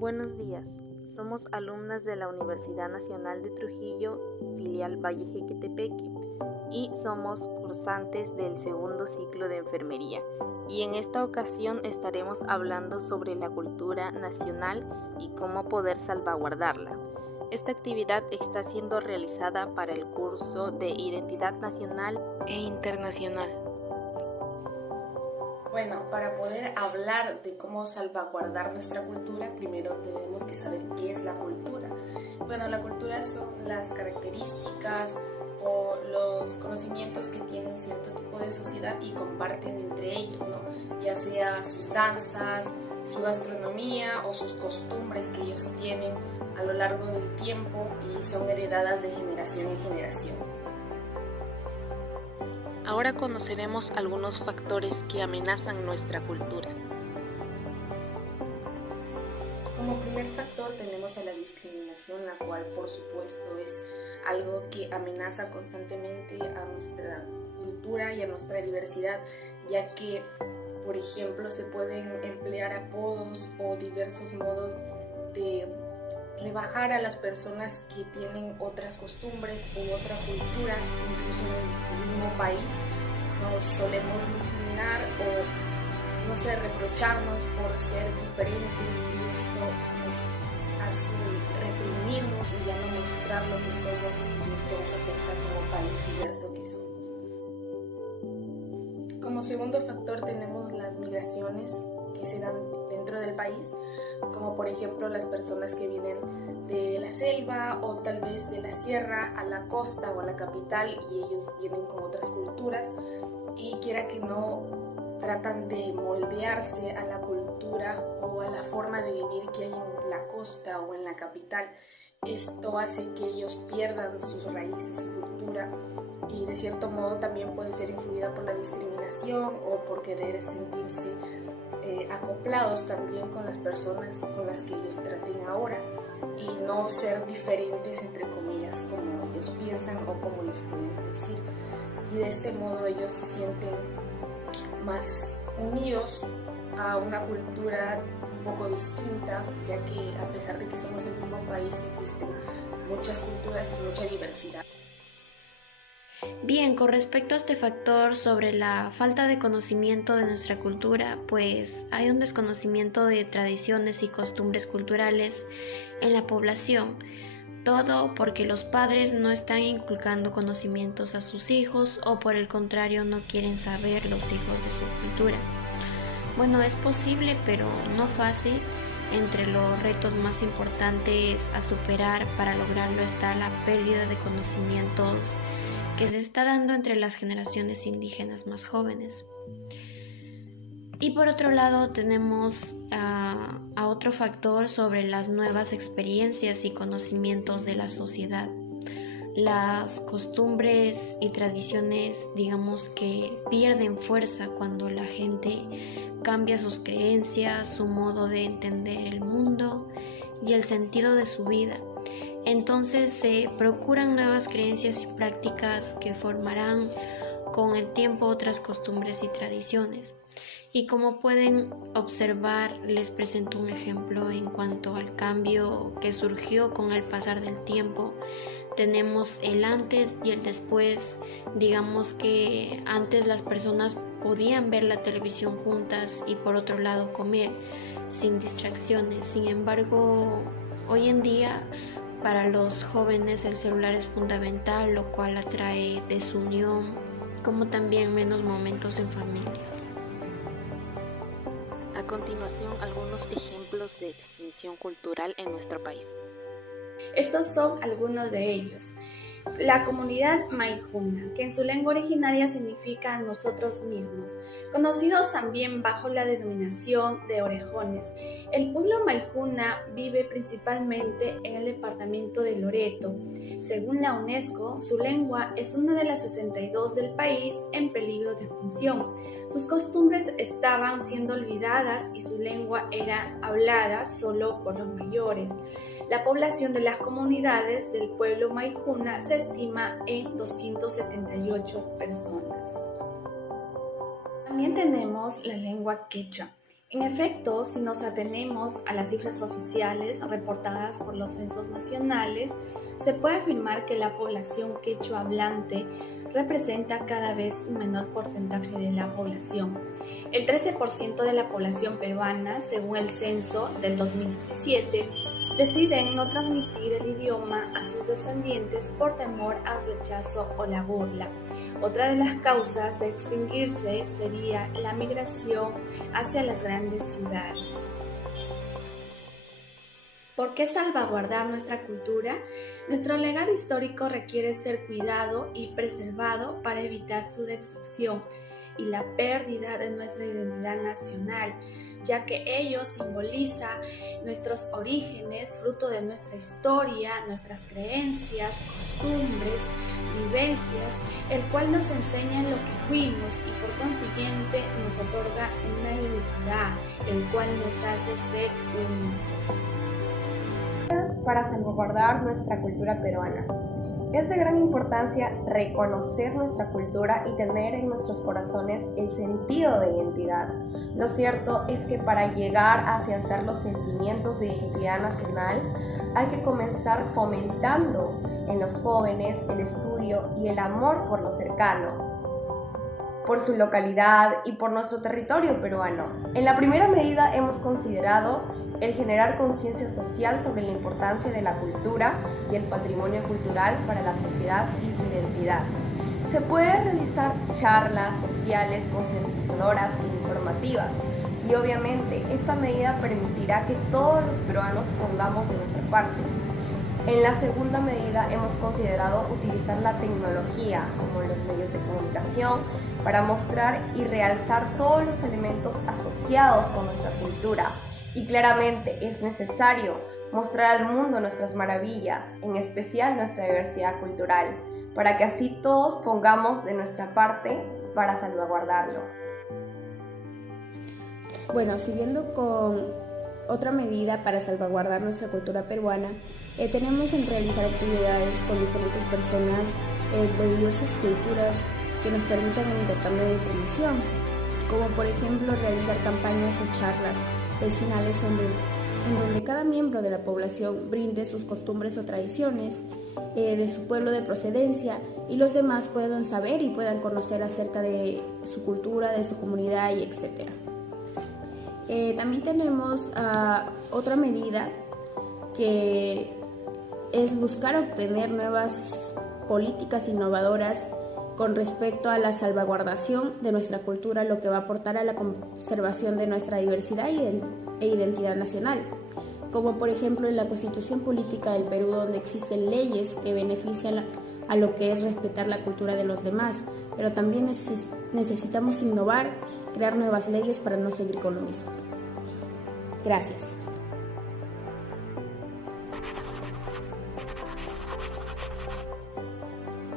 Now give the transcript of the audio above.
Buenos días, somos alumnas de la Universidad Nacional de Trujillo, filial Valle Jequetepeque, y somos cursantes del segundo ciclo de enfermería. Y en esta ocasión estaremos hablando sobre la cultura nacional y cómo poder salvaguardarla. Esta actividad está siendo realizada para el curso de Identidad Nacional e Internacional. Bueno, para poder hablar de cómo salvaguardar nuestra cultura, primero tenemos que saber qué es la cultura. Bueno, la cultura son las características o los conocimientos que tienen cierto tipo de sociedad y comparten entre ellos, ¿no? Ya sea sus danzas, su gastronomía o sus costumbres que ellos tienen a lo largo del tiempo y son heredadas de generación en generación. Ahora conoceremos algunos factores que amenazan nuestra cultura. Como primer factor tenemos a la discriminación, la cual por supuesto es algo que amenaza constantemente a nuestra cultura y a nuestra diversidad, ya que, por ejemplo, se pueden emplear apodos o diversos modos de rebajar a las personas que tienen otras costumbres u otra cultura, incluso en el mismo país. Nos solemos discriminar o, no sé, reprocharnos por ser diferentes y esto nos hace reprimirnos y ya no mostrar lo que somos y esto nos afecta como país diverso que somos. Como segundo factor tenemos las migraciones que se dan dentro del país, como por ejemplo las personas que vienen de la selva o tal vez de la sierra a la costa o a la capital y ellos vienen con otras culturas y quiera que no tratan de moldearse a la cultura o a la forma de vivir que hay en la costa o en la capital. Esto hace que ellos pierdan sus raíces, su cultura y de cierto modo también puede ser influida por la discriminación o por querer sentirse acoplados también con las personas con las que ellos traten ahora y no ser diferentes entre comillas como ellos piensan o como les pueden decir, y de este modo ellos se sienten más unidos a una cultura un poco distinta, ya que a pesar de que somos el mismo país existen muchas culturas y mucha diversidad. Bien, con respecto a este factor sobre la falta de conocimiento de nuestra cultura, pues hay un desconocimiento de tradiciones y costumbres culturales en la población. Todo porque los padres no están inculcando conocimientos a sus hijos o por el contrario no quieren saber los hijos de su cultura. Bueno, es posible, pero no fácil. Entre los retos más importantes a superar para lograrlo está la pérdida de conocimientos que se está dando entre las generaciones indígenas más jóvenes. Y por otro lado tenemos a otro factor sobre las nuevas experiencias y conocimientos de la sociedad. Las costumbres y tradiciones, digamos que pierden fuerza cuando la gente cambia sus creencias, su modo de entender el mundo y el sentido de su vida. Entonces se procuran nuevas creencias y prácticas que formarán con el tiempo otras costumbres y tradiciones. Y como pueden observar, les presento un ejemplo en cuanto al cambio que surgió con el pasar del tiempo. Tenemos el antes y el después. Digamos que antes las personas podían ver la televisión juntas y por otro lado comer sin distracciones. Sin embargo, hoy en día para los jóvenes el celular es fundamental, lo cual atrae desunión, como también menos momentos en familia. A continuación, algunos ejemplos de extinción cultural en nuestro país. Estos son algunos de ellos. La comunidad Maijuna, que en su lengua originaria significa nosotros mismos, conocidos también bajo la denominación de orejones. El pueblo Maijuna vive principalmente en el departamento de Loreto. Según la UNESCO, su lengua es una de las 62 del país en peligro de extinción. Sus costumbres estaban siendo olvidadas y su lengua era hablada solo por los mayores. La población de las comunidades del pueblo Maijuna se estima en 278 personas. También tenemos la lengua quechua, En efecto, si nos atenemos a las cifras oficiales reportadas por los censos nacionales, se puede afirmar que la población quechua hablante representa cada vez un menor porcentaje de la población. El 13% de la población peruana, según el censo del 2017, deciden no transmitir el idioma a sus descendientes por temor al rechazo o la burla. Otra de las causas de extinguirse sería la migración hacia las grandes ciudades. ¿Por qué salvaguardar nuestra cultura? Nuestro legado histórico requiere ser cuidado y preservado para evitar su destrucción y la pérdida de nuestra identidad nacional, ya que ello simboliza nuestros orígenes, fruto de nuestra historia, nuestras creencias, costumbres, vivencias, el cual nos enseña lo que fuimos y por consiguiente nos otorga una identidad, el cual nos hace ser únicos. Para salvaguardar nuestra cultura peruana. Es de gran importancia reconocer nuestra cultura y tener en nuestros corazones el sentido de identidad. Lo cierto es que para llegar a afianzar los sentimientos de identidad nacional hay que comenzar fomentando en los jóvenes el estudio y el amor por lo cercano, por su localidad y por nuestro territorio peruano. En la primera medida hemos considerado el generar conciencia social sobre la importancia de la cultura y el patrimonio cultural para la sociedad y su identidad. Se puede realizar charlas sociales concientizadoras e informativas y obviamente esta medida permitirá que todos los peruanos pongamos de nuestra parte. En la segunda medida hemos considerado utilizar la tecnología como los medios de comunicación para mostrar y realzar todos los elementos asociados con nuestra cultura. Y claramente es necesario mostrar al mundo nuestras maravillas, en especial nuestra diversidad cultural, para que así todos pongamos de nuestra parte para salvaguardarlo. Bueno, siguiendo con otra medida para salvaguardar nuestra cultura peruana, tenemos en realizar actividades con diferentes personas de diversas culturas que nos permitan el intercambio de información, como por ejemplo realizar campañas o charlas vecinales en donde cada miembro de la población brinde sus costumbres o tradiciones de su pueblo de procedencia y los demás puedan saber y puedan conocer acerca de su cultura, de su comunidad y etc. También tenemos otra medida que es buscar obtener nuevas políticas innovadoras con respecto a la salvaguardación de nuestra cultura, lo que va a aportar a la conservación de nuestra diversidad e identidad nacional, como por ejemplo en la Constitución Política del Perú, donde existen leyes que benefician a lo que es respetar la cultura de los demás, pero también necesitamos innovar, crear nuevas leyes para no seguir con lo mismo. Gracias.